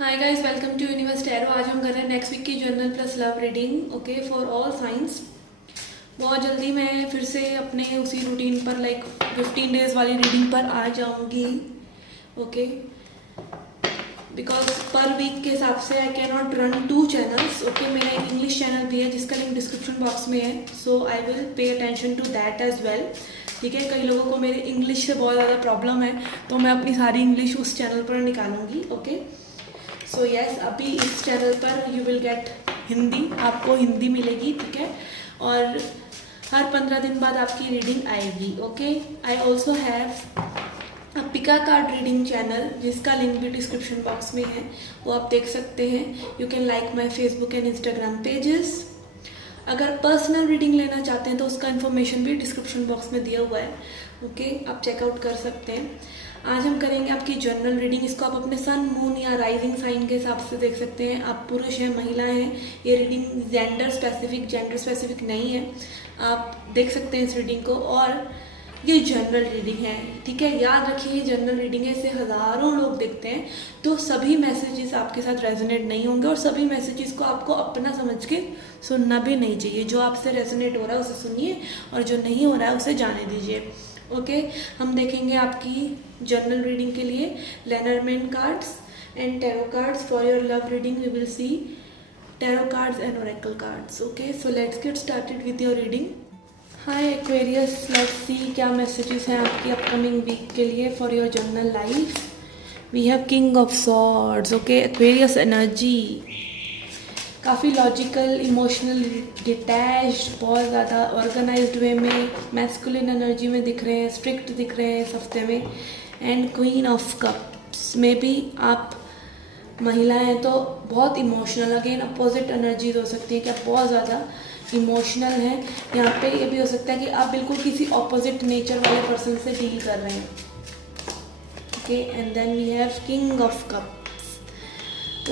Hi guys, welcome to universe tarot. आज हम कर रहे हैं नेक्स्ट वीक की general plus love reading, okay, for all signs. बहुत जल्दी मैं फिर से अपने उसी रूटीन पर 15 डेज वाली रीडिंग पर आ जाऊंगी, ओके। बिकॉज पर वीक के हिसाब से I can not run 2 channels, okay. मेरा एक इंग्लिश चैनल भी है जिसका लिंक डिस्क्रिप्शन बॉक्स में है, so I will pay attention to that as well, ठीक है। कई लोगों को मेरे इंग्लिश से बहुत ज़्यादा प्रॉब्लम है, तो मैं अपनी सारी इंग्लिश उस चैनल पर निकालूंगी, ओके। सो यस, अभी इस चैनल पर यू विल गेट हिंदी, आपको हिंदी मिलेगी, ठीक है। और हर 15 दिन बाद आपकी रीडिंग आएगी, okay. I also have a Pika card reading channel जिसका लिंक भी डिस्क्रिप्शन बॉक्स में है, वो आप देख सकते हैं। You can like my Facebook and Instagram pages. अगर पर्सनल रीडिंग लेना चाहते हैं तो उसका इन्फॉर्मेशन भी डिस्क्रिप्शन बॉक्स में दिया हुआ है, ओके, आप चेकआउट कर सकते हैं। आज हम करेंगे आपकी जनरल रीडिंग। इसको आप अपने सन, मून या राइजिंग साइन के हिसाब से देख सकते हैं। आप पुरुष हैं, महिलाएं हैं। ये रीडिंग जेंडर स्पेसिफिक नहीं है, आप देख सकते हैं इस रीडिंग को। और ये जनरल रीडिंग है, ठीक है। याद रखिए, ये जनरल रीडिंग है, इसे हज़ारों लोग देखते हैं, तो सभी मैसेजेस आपके साथ रेजोनेट नहीं होंगे और सभी मैसेजेस को आपको अपना समझ के सुनना भी नहीं चाहिए। जो आपसे रेजोनेट हो रहा है उसे सुनिए और जो नहीं हो रहा है उसे जाने दीजिए, ओके। हम देखेंगे आपकी जनरल रीडिंग के लिए Lenormand cards and tarot cards. For your love reading we will see tarot cards and oracle cards, okay. So let's get started with your reading. Hi Aquarius, let's see क्या messages हैं आपकी upcoming week के लिए for your general life. We have king of swords, okay. Aquarius energy काफ़ी logical, emotional, detached, बहुत ज़्यादा organised वे में, masculine energy में दिख रहे हैं, स्ट्रिक्ट दिख रहे हैं इस हफ्ते में। एंड क्वीन ऑफ कप्स में भी आप महिलाएं हैं तो बहुत इमोशनल, अगेन अपोजिट एनर्जीज हो सकती है कि आप बहुत ज़्यादा इमोशनल हैं। यहाँ पे ये भी हो सकता है कि आप बिल्कुल किसी ऑपोजिट नेचर वाले पर्सन से डील कर रहे हैं, okay. And then we have king of cups,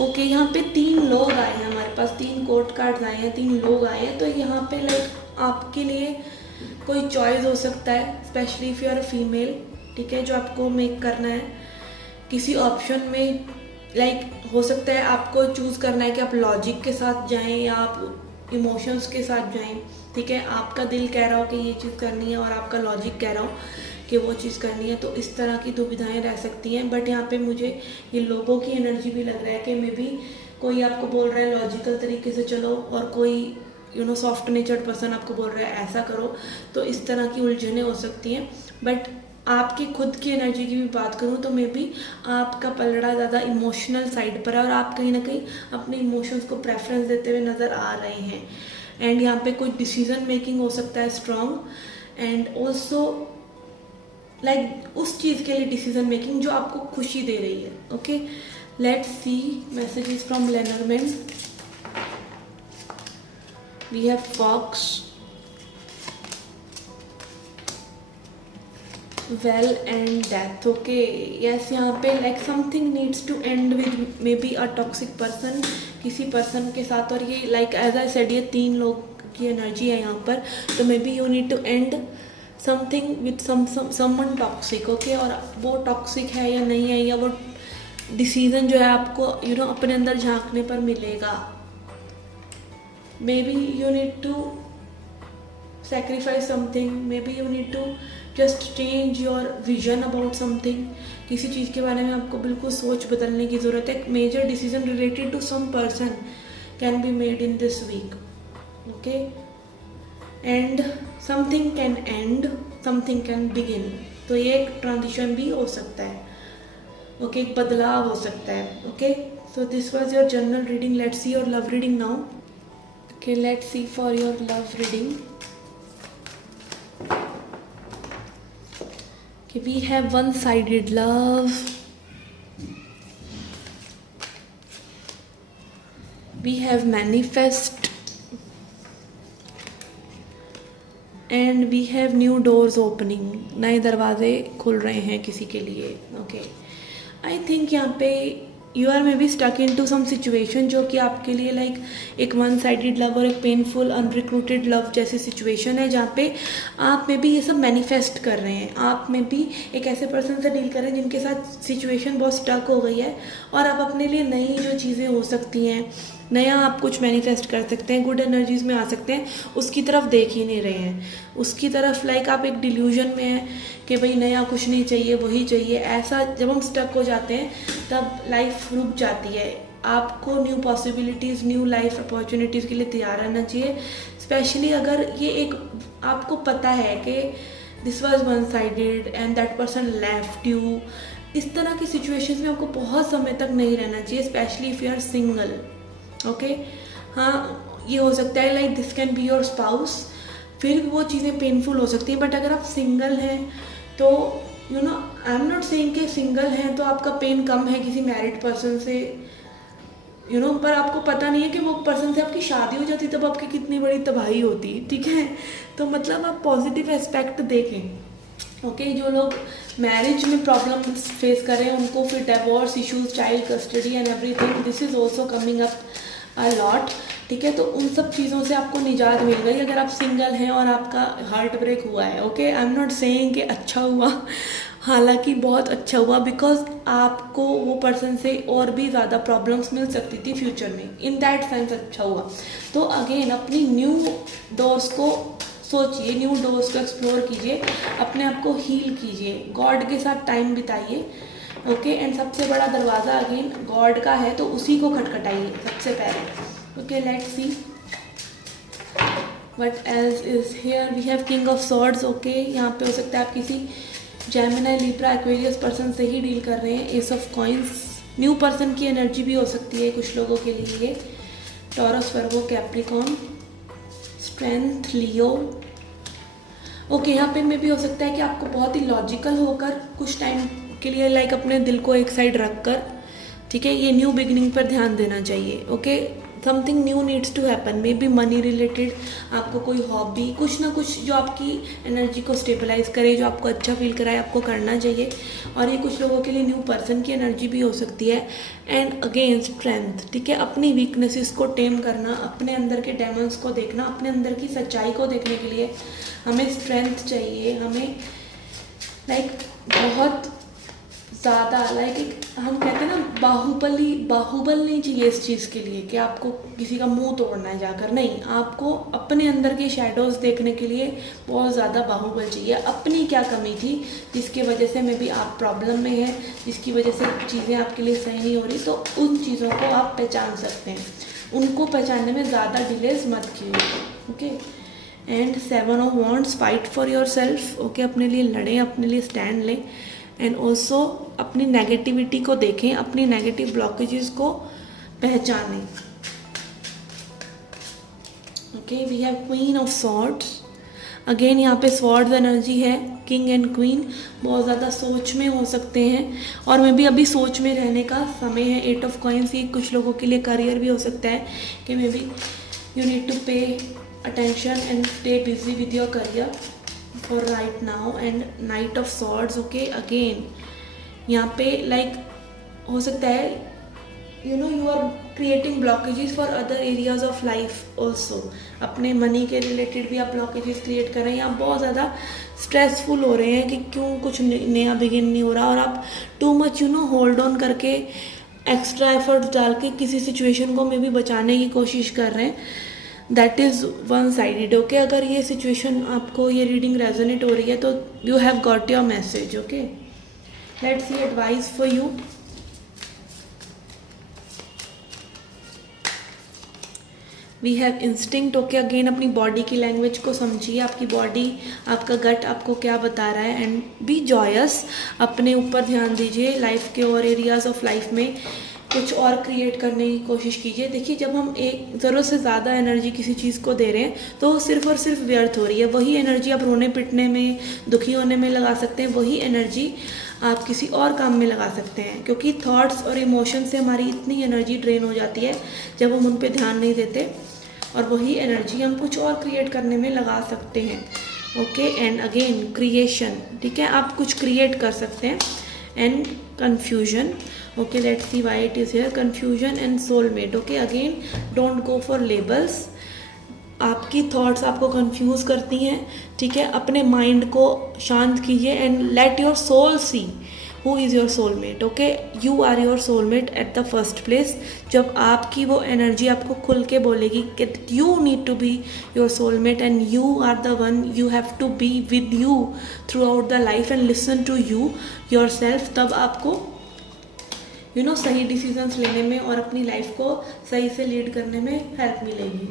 okay. यहाँ पे 3 लोग आए हैं हमारे पास, 3 कोर्ट कार्ड्स आए हैं, 3 लोग आए हैं। तो यहाँ पे आपके लिए कोई चॉइस हो सकता है, specially if you are a female, ठीक है, जो आपको मेक करना है किसी ऑप्शन में। हो सकता है आपको चूज़ करना है कि आप लॉजिक के साथ जाएं या आप इमोशंस के साथ जाएं, ठीक है। आपका दिल कह रहा हो कि ये चीज़ करनी है और आपका लॉजिक कह रहा हो कि वो चीज़ करनी है, तो इस तरह की दुविधाएं रह सकती हैं। बट यहाँ पे मुझे ये लोगों की एनर्जी भी लग रहा है कि मे बी कोई आपको बोल रहा है लॉजिकल तरीके से चलो और कोई सॉफ्ट नेचर्ड पर्सन आपको बोल रहा है ऐसा करो। तो इस तरह की उलझनें हो सकती हैं। बट आपकी खुद की एनर्जी की भी बात करूँ तो मे बी आपका पलड़ा ज़्यादा इमोशनल साइड पर है और आप कहीं ना कहीं अपने इमोशंस को प्रेफरेंस देते हुए नज़र आ रहे हैं। एंड यहाँ पे कोई डिसीजन मेकिंग हो सकता है स्ट्रॉन्ग, एंड ऑल्सो उस चीज़ के लिए डिसीजन मेकिंग जो आपको खुशी दे रही है, okay. Let's see messages from Lenormand. We have fox, well and death, okay. Yes, यहाँ पे something needs to end with maybe a toxic person, किसी पर्सन के साथ। और ये एज आई सेड, ये 3 लोग की एनर्जी है यहाँ पर, तो maybe you need to end something with someone toxic, okay. और वो टॉक्सिक है या नहीं है, या वो डिसीजन जो है आपको अपने अंदर झांकने पर मिलेगा। Maybe you need to sacrifice something, maybe you need to just change your vision about something। किसी चीज़ के बारे में आपको बिल्कुल सोच बदलने की ज़रूरत है। Major decision related to some person can be made in this week, okay. And something can end, something can begin. तो ये एक ट्रांजिशन भी हो सकता है, ओके, एक बदलाव हो सकता है, okay. So this was your general reading. Let's see your love reading now, okay. Let's C for your love reading. We have one-sided love, we have manifest, and we have new doors opening। नए दरवाजे खुल रहे हैं किसी के लिए, okay. आई think यहाँ पे you are maybe stuck into some situation जो कि आपके लिए लाइक एक वन साइडेड लव और एक पेनफुल अनरिक्रूटेड लव जैसी सिचुएशन है, जहाँ पे आप में भी ये सब मैनिफेस्ट कर रहे हैं। आप में भी एक ऐसे पर्सन से डील कर रहे हैं जिनके साथ सिचुएशन बहुत स्टक हो गई है, और आप अपने लिए नई जो चीज़ें हो सकती हैं, नया आप कुछ मैनिफेस्ट कर सकते हैं, गुड एनर्जीज में आ सकते हैं, उसकी तरफ देख ही नहीं रहे हैं। उसकी तरफ लाइक आप एक डिल्यूजन में हैं कि भाई नया कुछ नहीं चाहिए, वही चाहिए। ऐसा जब हम स्टक हो जाते हैं तब लाइफ रुक जाती है। आपको new possibilities, new life opportunities के लिए तैयार रहना चाहिए। स्पेशली अगर ये एक आपको पता है कि this was one sided and that person left you, इस तरह की सिचुएशंस में आपको बहुत समय तक नहीं रहना चाहिए, specially if you are single. Okay, हाँ, ये हो सकता है like this can be your spouse, फिर वो चीज़ें पेनफुल हो सकती हैं। बट अगर आप सिंगल हैं तो you know, I am not saying कि सिंगल हैं तो आपका पेन कम है किसी मैरिड पर्सन से, यू नो, पर आपको पता नहीं है कि वो पर्सन से आपकी शादी हो जाती तब आपकी कितनी बड़ी तबाही होती। ठीक है, तो मतलब आप पॉजिटिव एस्पेक्ट देखें। ओके, जो लोग मैरिज में प्रॉब्लम फेस कर रहे हैं उनको फिर divorce issues, child custody and everything, this is also coming up a lot. ठीक है, तो उन सब चीज़ों से आपको निजात मिल गई अगर आप सिंगल हैं और आपका हार्ट ब्रेक हुआ है। Okay, I am not saying कि अच्छा हुआ, हालांकि बहुत अच्छा हुआ, बिकॉज आपको वो पर्सन से और भी ज़्यादा प्रॉब्लम्स मिल सकती थी फ्यूचर में, इन दैट सेंस अच्छा हुआ। तो अगेन अपनी न्यू डोर्स को सोचिए, न्यू डोर्स को एक्सप्लोर कीजिए, अपने आप को हील कीजिए, गॉड के साथ टाइम बिताइए। ओके, एंड सबसे बड़ा दरवाज़ा अगेन गॉड का है, तो उसी को खटखटाइए सबसे पहले। Okay, let's see what else is here. We have king of swords. Okay, यहाँ पे हो सकता है आप किसी जेमिनी, लिब्रा, एक्वेरियस पर्सन से ही डील कर रहे हैं। S of coins, new person की एनर्जी भी हो सकती है कुछ लोगों के लिए ये। टॉरस, वर्गो, कैप्रिकॉन, स्ट्रेंथ, लियो। ओके, यहाँ पे में भी हो सकता है कि आपको बहुत ही लॉजिकल होकर कुछ टाइम के लिए लाइक अपने दिल को एक साइड रख कर, ठीक है, ये न्यू बिगिनिंग पर ध्यान देना चाहिए। Okay, something new needs to happen, maybe money related, आपको कोई हॉबी, कुछ ना कुछ जो आपकी एनर्जी को स्टेबलाइज करे, जो आपको अच्छा फील कराए, आपको करना चाहिए। और ये कुछ लोगों के लिए न्यू पर्सन की एनर्जी भी हो सकती है। एंड अगेन स्ट्रेंथ, ठीक है, अपनी वीकनेसेस को टेम करना, अपने अंदर के डेमन्स को देखना, अपने अंदर की सच्चाई को देखने के लिए हमें स्ट्रेंथ चाहिए। हमें लाइक बहुत ज़्यादा लाइक एक हम कहते हैं ना बाहुबल नहीं चाहिए इस चीज़ के लिए कि आपको किसी का मुंह तोड़ना है जाकर, नहीं, आपको अपने अंदर के शैडोज़ देखने के लिए बहुत ज़्यादा बाहुबल चाहिए। अपनी क्या कमी थी जिसकी वजह से मे बी आप प्रॉब्लम में हैं, जिसकी वजह से चीज़ें आपके लिए सही नहीं हो रही, तो उन चीज़ों को आप पहचान सकते हैं। उनको पहचानने में ज़्यादा डिलेज मत कीजिए। Okay, and 7 of wands, fight for your self. Okay, अपने लिए लड़ें, अपने लिए स्टैंड लें, एंड ऑल्सो अपनी नेगेटिविटी को देखें, अपनी नेगेटिव ब्लॉकेजेस को पहचानें। Okay, we have queen of swords. Again यहाँ पे स्वॉर्ड्स एनर्जी है, किंग एंड क्वीन बहुत ज़्यादा सोच में हो सकते हैं, और मैं भी अभी सोच में रहने का समय है। 8 ऑफ कॉइन्स, ये कुछ लोगों के लिए करियर भी हो सकता है कि maybe you need to pay attention and stay busy with your career for right now. And knight of swords. Okay, again यहाँ पे लाइक हो सकता है you know you are creating blockages for other areas of life also. अपने money के related भी आप blockages create कर रहे हैं, आप बहुत ज़्यादा स्ट्रेसफुल हो रहे हैं कि क्यों कुछ नया बिगिन नहीं हो रहा, और आप too much you know hold on करके एक्स्ट्रा एफर्ट्स डाल के किसी सिचुएशन को मे बी बचाने की कोशिश कर रहे हैं। That is one sided. Okay, अगर ये सिचुएशन आपको ये रीडिंग रेजोनेट हो रही है तो you have got your message. Okay, let's see advice for you. We have instinct. Okay, again अपनी बॉडी की लैंग्वेज को समझिए, आपकी बॉडी, आपका गट आपको क्या बता रहा है, एंड बी जॉयस। अपने ऊपर ध्यान दीजिए, लाइफ के और एरियाज ऑफ लाइफ में कुछ और क्रिएट करने की कोशिश कीजिए। देखिए, जब हम एक ज़रूरत से ज़्यादा एनर्जी किसी चीज़ को दे रहे हैं तो वो सिर्फ और सिर्फ व्यर्थ हो रही है। वही एनर्जी आप रोने पिटने में, दुखी होने में लगा सकते हैं, वही एनर्जी आप किसी और काम में लगा सकते हैं, क्योंकि थॉट्स और इमोशन से हमारी इतनी एनर्जी ड्रेन हो जाती है जब हम उन पर ध्यान नहीं देते, और वही एनर्जी हम कुछ और क्रिएट करने में लगा सकते हैं। ओके, एंड अगेन क्रिएशन, ठीक है, आप कुछ क्रिएट कर सकते हैं। and confusion. Okay, let's see why it is here. Confusion and soulmate. Okay, again, don't go for labels. आपकी थॉट्स आपको कंफ्यूज करती हैं, ठीक है. अपने माइंड को शांत कीजिए and let your soul see who is your soulmate. Okay, you are your soulmate at the first place. जब आपकी वो एनर्जी आपको खुल के बोलेगी कि you need to be your soulmate and you are the one, you have to be with you throughout the life and listen to you your self, तब आपको सही डिसीजंस लेने में और अपनी लाइफ को सही से लीड करने में हेल्प मिलेगी.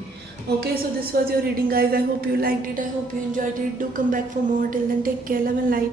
Okay, so this was your reading, guys. I hope you liked it. I hope you enjoyed it. Do come back for more. Till then, take care, love and light.